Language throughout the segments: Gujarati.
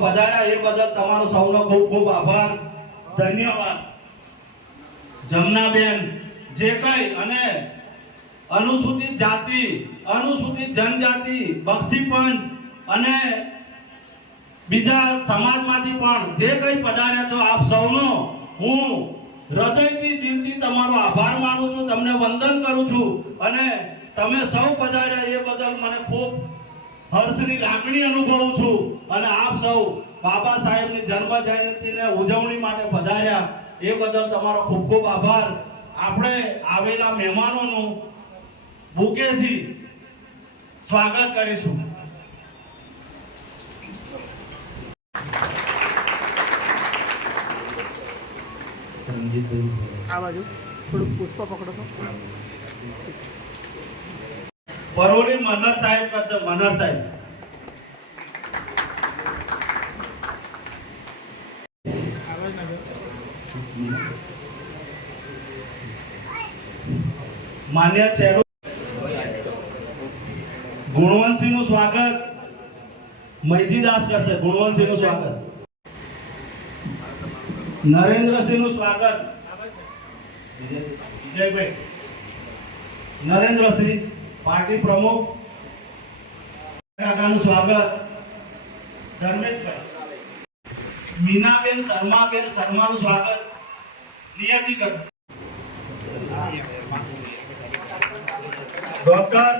પધાર્યા એ બદલ તમારો સૌનો ખૂબ ખૂબ આભાર. ધન્યવાદ. જમનાબેન, જે કઈ અને અનુસૂચિત જાતિ, અનુસૂચિત જનજાતિ, બક્ષી પંચ અને બીજા સમાજમાંથી પણ જે કંઈ પધાર્યા છો આપ સૌનો, હું હૃદયથી, દિલથી તમારો આભાર માનું છું, તમને વંદન કરું છું અને તમે સૌ પધાર્યા એ બદલ મને ખૂબ હર્ષની લાગણી અનુભવું છું. અને આપ સૌ બાબા સાહેબની જન્મ જયંતિને ઉજવણી માટે પધાર્યા. એ બદલ તમારો ખૂબ ખૂબ આભાર. આપણે આવેલા મહેમાનોનું બુકેથી સ્વાગત કરીશું. આ બાજુ થોડું પુષ્પ પકડો તો પરોલી મનહર સાહેબ કરશે મનહર સાહેબ. માન્ય શહેરો ગુણવંતસિંહનું સ્વાગત મૈજી દાસ કરશે ગુણવંતસિંહનું સ્વાગત. નરેન્દ્રસિંહનું સ્વાગત. વિજયભાઈ. નરેન્દ્રસિંહ. પાર્ટી પ્રમુખ કાકાનું સ્વાગત. ધર્મેશભાઈ. મીનાબેન શર્માબેન શર્માનું સ્વાગત. નિયતિ ડોક્ટર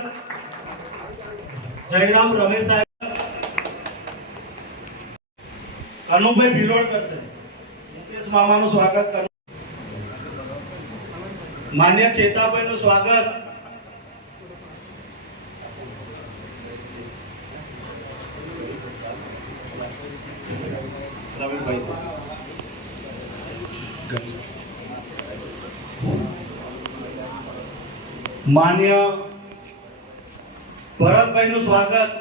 જયરામ રમેશ સાહેબ. કનુભાઈ ભિલોડ કરશે. મુકેશ મામાનું સ્વાગત કરું. માન્ય કેતાભાઈનું સ્વાગત. માન્ય ભરતભાઈનું સ્વાગત.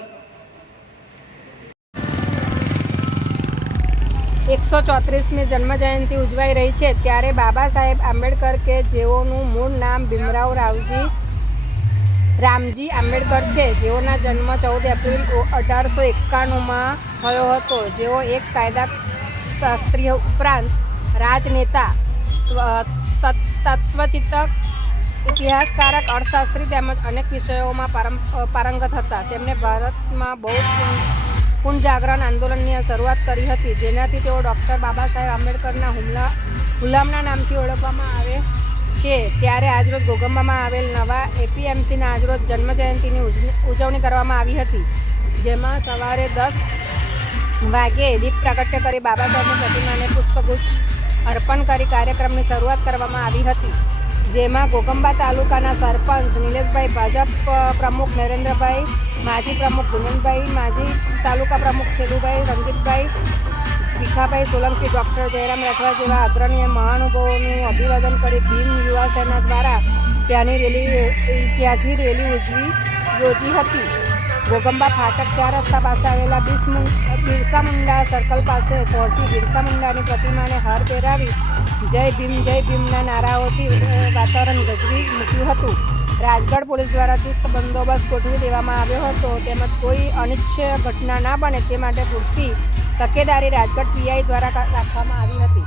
એકસો ચોત્રીસમી જન્મજયંતિ ઉજવાઈ રહી છે ત્યારે બાબા સાહેબ આંબેડકર કે જેઓનું મૂળ નામ ભીમરાવ રાવજી, રામજી આંબેડકર છે, જેઓના જન્મ ચૌદ એપ્રિલ અઢારસો એકાણુંમાં થયો હતો, જેઓ એક કાયદા શાસ્ત્રીય ઉપરાંત રાજનેતા, ત્વ- તત- તત્વચિંતક, ઇતિહાસકારક, અર્થશાસ્ત્રી તેમજ અનેક વિષયોમાં પારંગત હતા. તેમણે ભારતમાં બહુ પૂર્ણ જાગરણ આંદોલનની શરૂઆત કરી હતી, જેનાથી તેઓ ડૉક્ટર બાબા સાહેબ આંબેડકરના હુમલા, હુલામના નામથી ઓળખવામાં આવે છે. ત્યારે આજરોજ ગોગંબામાં આવેલ નવા એપીએમસીના આજરોજ જન્મજયંતિની ઉજવણી કરવામાં આવી હતી, જેમાં સવારે દસ વાગે દીપ પ્રાગટ્ય કરી બાબા સાહેબની પ્રતિમાને પુષ્પગુચ્છ અર્પણ કરી કાર્યક્રમની શરૂઆત કરવામાં આવી હતી, જેમાં ગોગંબા તાલુકાના સરપંચ નિલેશભાઈ ભાજપ પ્રમુખ નરેન્દ્રભાઈ, માજી પ્રમુખ ગુંજનભાઈ માજી તાલુકા પ્રમુખ છેડુભાઈ રંજીતભાઈ, ભીખાભાઈ સોલંકી, ડૉક્ટર જયરામ રાઠવા જેવા અગ્રણીય મહાનુભાવોનું અભિવાદન કરી ભીમ યુવા સેના દ્વારા ત્યાંની રેલી, ત્યાંથી રેલી ઉજવી, યોજી હતી. ગોગંબા ફાટક ચાર રસ્તા પાસે આવેલા બિરસા મુંડા સર્કલ પાસે પહોંચી બિરસા મુંડાની પ્રતિમાને હાર પહેરાવી જય ભીમ, જય ભીમના નારાઓથી વાતાવરણ ગજવી મૂક્યું હતું. રાજગઢ પોલીસ દ્વારા ચુસ્ત બંદોબસ્ત ગોઠવી દેવામાં આવ્યો હતો. તેમજ કોઈ અનિચ્છ ઘટના ના બને તે માટે પૂરતી તકેદારી રાજગઢ પીઆઈ દ્વારા રાખવામાં આવી હતી.